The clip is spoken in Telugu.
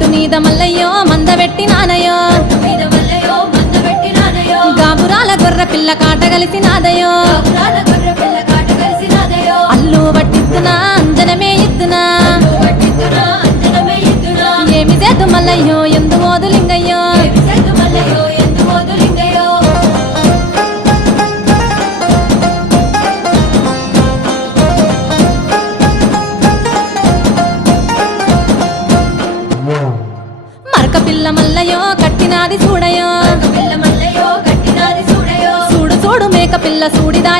గట్టు మీద మల్లయ్యో మందబెట్టి నానయో గాబురాల గొర్ర పిల్ల కాట కలిసి నాదయో అల్లు పట్టిద్దునా అంజనమే ఇద్దునా ఏమి చేద్దు మల్లయ్యో ఎందు మోదులింగయ్యో మరక పిల్ల మల్లయ్యో కట్టినాది చూడయో చూడు చూడు మేక పిల్ల చూడిదా